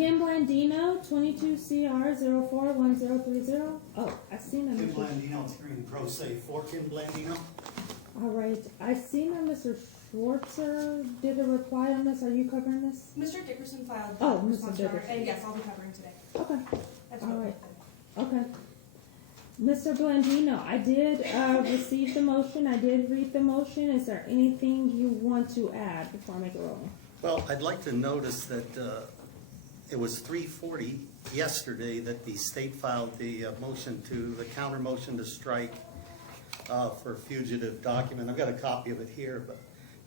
Kim Blandino, 22 CR 041030. Oh, I seen him. Kim Blandino, it's hearing pro se for Kim Blandino. All right, I seen that Mr. Schwartzer did a reply on this. Are you covering this? Mr. Dickerson filed Oh, the Mr. response to our, Dickerson. and yes, I'll be covering today. Okay. That's All what right. Okay. Mr. Blandino, I did receive the motion. I did read the motion. Is there anything you want to add before I make a roll? Well, I'd like to notice that it was 3:40 yesterday that the state filed the the counter motion to strike for fugitive document. I've got a copy of it here, but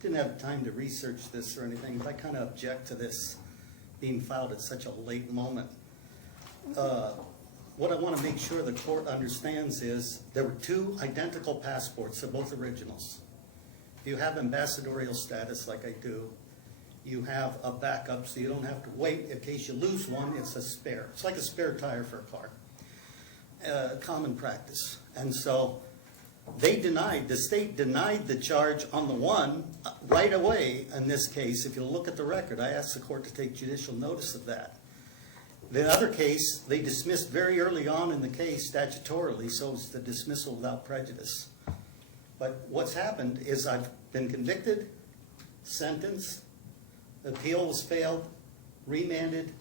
didn't have time to research this or anything, but I kind of object to this being filed at such a late moment. What I want to make sure the court understands is there were two identical passports, they're both originals. If you have ambassadorial status like I do, you have a backup so you don't have to wait. In case you lose one, it's a spare. It's like a spare tire for a car. Common practice. And so the state denied the charge on the one right away in this case. If you look at the record, I asked the court to take judicial notice of that. The other case, they dismissed very early on in the case statutorily, so it's the dismissal without prejudice. But what's happened is I've been convicted, sentenced, appeal was failed, remanded,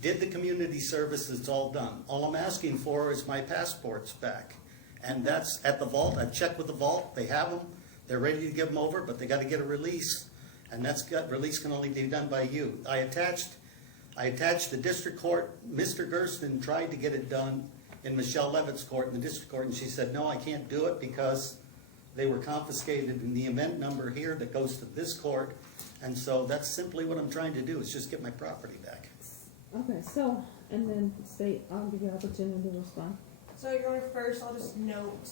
did the community service, it's all done. All I'm asking for is my passports back. And that's at the vault. I've checked with the vault, they have them, they're ready to give them over, but they got to get a release. And release can only be done by you. I attached the district court. Mr. Gersten tried to get it done in Michelle Levitt's court, in the district court, and she said, no, I can't do it because they were confiscated in the event number here that goes to this court. And so that's simply what I'm trying to do, is just get my property back. Okay, so, and then state, I'll give you an opportunity to respond. So, Your Honor, first, I'll just note,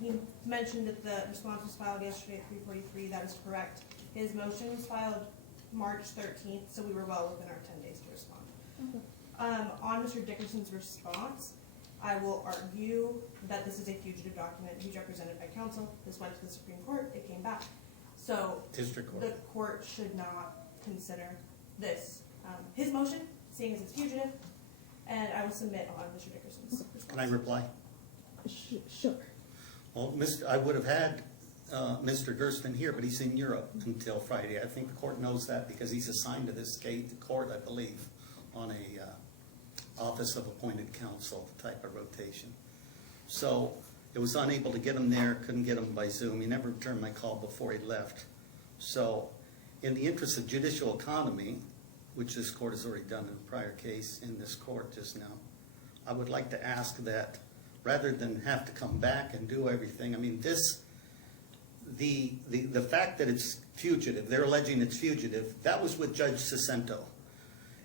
he mentioned that the response was filed yesterday at 3:43. That is correct. His motion was filed March 13th, so we were well within our 10 days to respond. Okay. On Mr. Dickerson's response, I will argue that this is a fugitive document. He's represented by counsel. This went to the Supreme Court. It came back. So District court. the court should not consider this his motion, seeing as it's fugitive, and I will submit on Mr. Dickerson's response. Can I reply? Sure. Well, I would have had Mr. Gersten here, but he's in Europe until Friday. I think the court knows that because he's assigned to this court, I believe, on a office of appointed counsel type of rotation. So it was unable to get him there, couldn't get him by Zoom. He never returned my call before he left. So in the interest of judicial economy, which this court has already done in a prior case in this court just now, I would like to ask that rather than have to come back and do everything, I mean, the fact that it's fugitive, they're alleging it's fugitive, that was with Judge Cicento.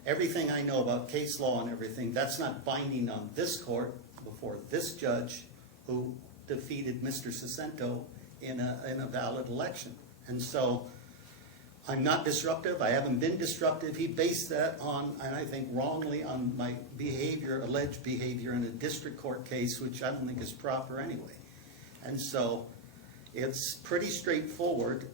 Everything I know about case law and everything, that's not binding on this court before this judge who defeated Mr. Cicento in a valid election. And so I'm not disruptive. I haven't been disruptive. He based that on, and I think wrongly, on my behavior, alleged behavior in a district court case, which I don't think is proper anyway. And so it's pretty straightforward.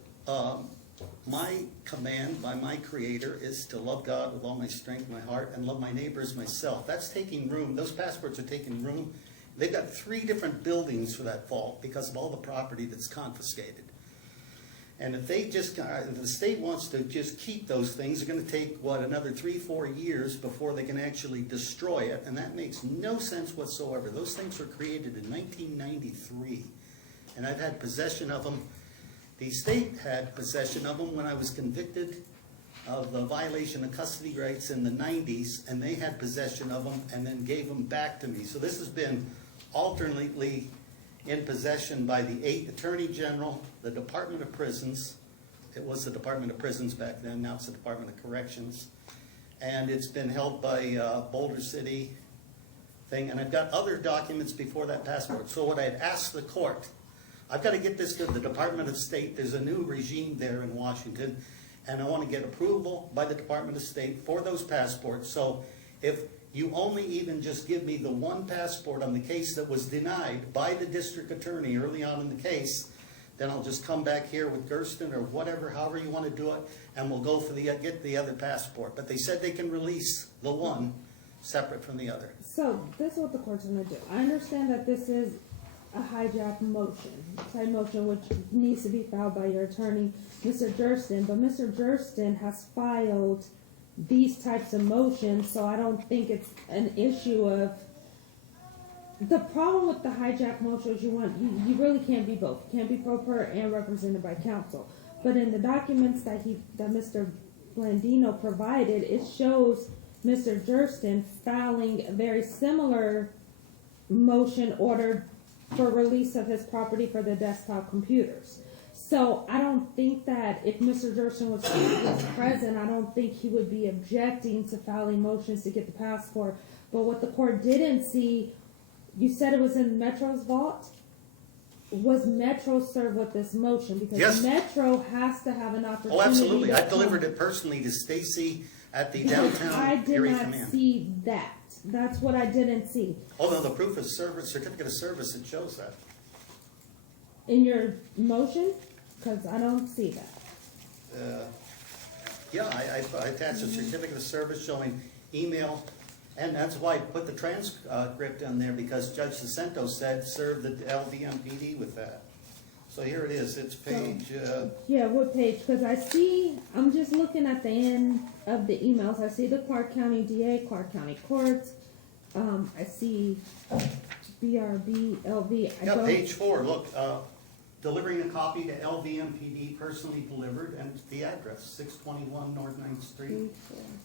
My command by my Creator is to love God with all my strength, my heart, and love my neighbor as myself. That's taking room. Those passports are taking room. They've got 3 different buildings for that vault because of all the property that's confiscated. And if the state wants to just keep those things, they're going to take, another 3-4 years before they can actually destroy it. And that makes no sense whatsoever. Those things were created in 1993. And I've had possession of them. The state had possession of them when I was convicted of a violation of custody rights in the 90s, and they had possession of them and then gave them back to me. So this has been alternately in possession by the 8th Attorney General, the Department of Prisons. It was the Department of Prisons back then, now it's the Department of Corrections. And it's been held by Boulder City thing, and I've got other documents before that passport. So what I'd asked the court, I've got to get this to the Department of State. There's a new regime there in Washington, and I want to get approval by the Department of State for those passports. So if you only even just give me the one passport on the case that was denied by the district attorney early on in the case, then I'll just come back here with Gersten or whatever, however you want to do it, and we'll go for get the other passport. But they said they can release the one separate from the other. So this is what the court's gonna do. I understand that this is a hijack motion, type motion which needs to be filed by your attorney, Mr. Gersten, but Mr. Gersten has filed these types of motions, so I don't think it's an issue of. The problem with the hijack motion is you really can't be both. You can't be pro per and represented by counsel. But in the documents that Mr. Blandino provided, it shows Mr. Gersten filing a very similar motion ordered for release of his property for the desktop computers. So I don't think that if Mr. Gersten was present, I don't think he would be objecting to filing motions to get the passport. But what the court didn't see, you said it was in Metro's vault? Was Metro served with this motion? Because Yes. Metro has to have an opportunity. Oh, absolutely. to I delivered it personally to Stacy at the downtown I did area not command. see that. That's what I didn't see. Oh, no, the proof of service, certificate of service, it shows that. In your motion? Because I don't see that. Yeah, I attached a certificate of service showing email, and that's why I put the transcript in there, because Judge Sacento said serve the LVMPD with that. So here it is, it's page, Yeah, what page? Because I'm just looking at the end of the emails. I see the Clark County DA, Clark County Courts. I see BRB, LV. yeah, page 4, look, delivering a copy to LVMPD, personally delivered, and the address, 621 North 9th Street.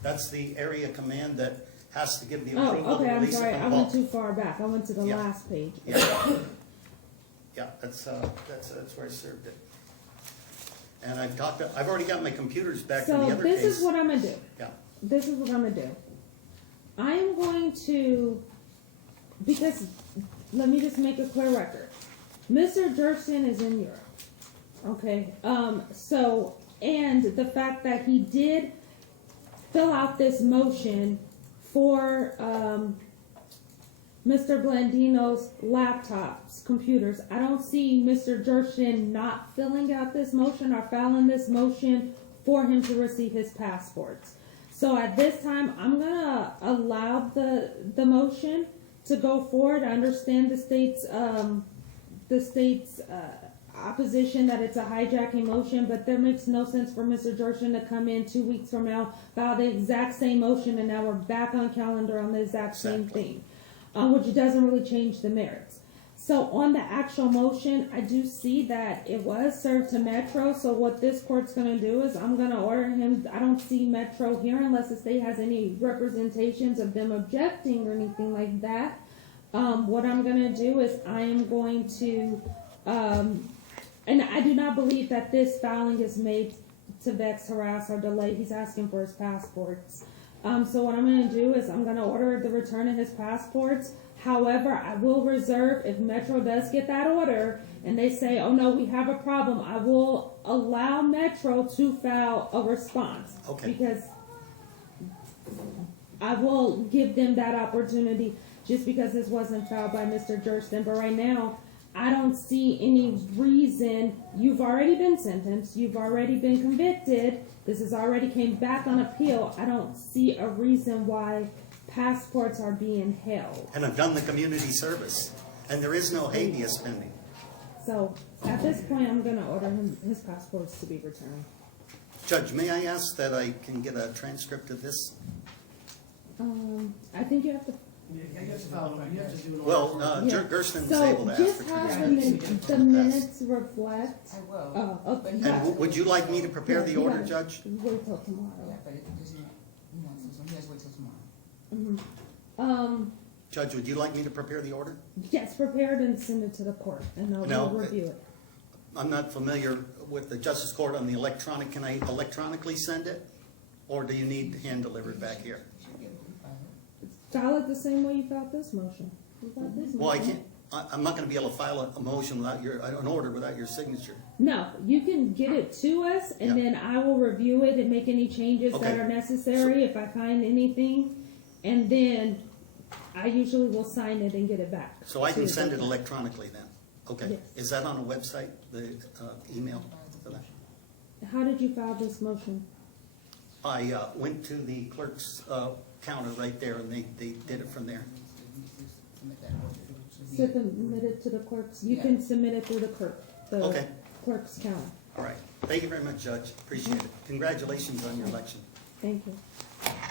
That's the area command that has to give the approval Oh, okay, to I'm release it sorry. from I the went vault. too far back. I went to the Yeah. last page. Yeah, that's where I served it. And I've already got my computers back from the So other this case. is what I'm going to do. Yeah, This is what I'm going to do. I am going to, because let me just make a clear record. Mr. Gersten is in Europe. Okay. So, and the fact that he did fill out this motion for Mr. Blandino's laptops, computers. I don't see Mr. Gersten not filling out this motion or filing this motion for him to receive his passports. So at this time, I'm gonna allow the motion to go forward. I understand the state's opposition that it's a hijacking motion, but there makes no sense for Mr. Gersten to come in 2 weeks from now, file the exact same motion, and now we're back on calendar on the exact same thing, which doesn't really change the merits. So on the actual motion, I do see that it was served to Metro. So what this court's going to do is I'm going to order him. I don't see Metro here unless the state has any representations of them objecting or anything like that. What I'm going to do is I am going to, and I do not believe that this filing is made to vex, harass, or delay. He's asking for his passports. So what I'm going to do is I'm going to order the return of his passports. However, I will reserve, if Metro does get that order and they say, oh no, we have a problem, I will allow Metro to file a response. Okay. Because I will give them that opportunity just because this wasn't filed by Mr. Gersten. But right now, I don't see any reason. You've already been sentenced. You've already been convicted. This has already came back on appeal. I don't see a reason why passports are being held. and I've done the community service, and there is no habeas pending. So at this point, I'm going to order his passports to be returned. Judge, may I ask that I can get a transcript of this? I think you have to. You have to file, you have to do an Well, order. Yeah. Gersten's So able to ask just for have transcript. the minutes reflect. I will. Oh, okay. And Yeah. would you like me to prepare the Yeah, order, yeah. Judh? Wait till tomorrow. Yeah, but it doesn't, he wants to, so he has to wait till tomorrow. Judge, would you like me to prepare the order? Yes, prepare it and send it to the court, and No, they'll review it. I'm not familiar with the Justice Court on the electronic. Can I electronically send it? Or do you need hand delivered back here? Should be able to file it. File it the same way you filed this motion. You filed this Well, I motion. can't, I'm not gonna be able to file a motion without an order without your signature. No, you can get it to us, and Yeah. then I will review it and make any changes that Okay. are necessary if I find anything, and then I usually will sign it and get it back. So I can to send the- it electronically then? Okay, Yes. is that on a website, the email for that? How did you file this motion? I went to the clerk's counter right there, and they did it from there. Submit that motion. Should be- Submit it to the clerks. You Yeah. can submit it through the Okay. clerk's counter. All right, thank you very much, Judge, appreciate it. Congratulations on your election. Thank you.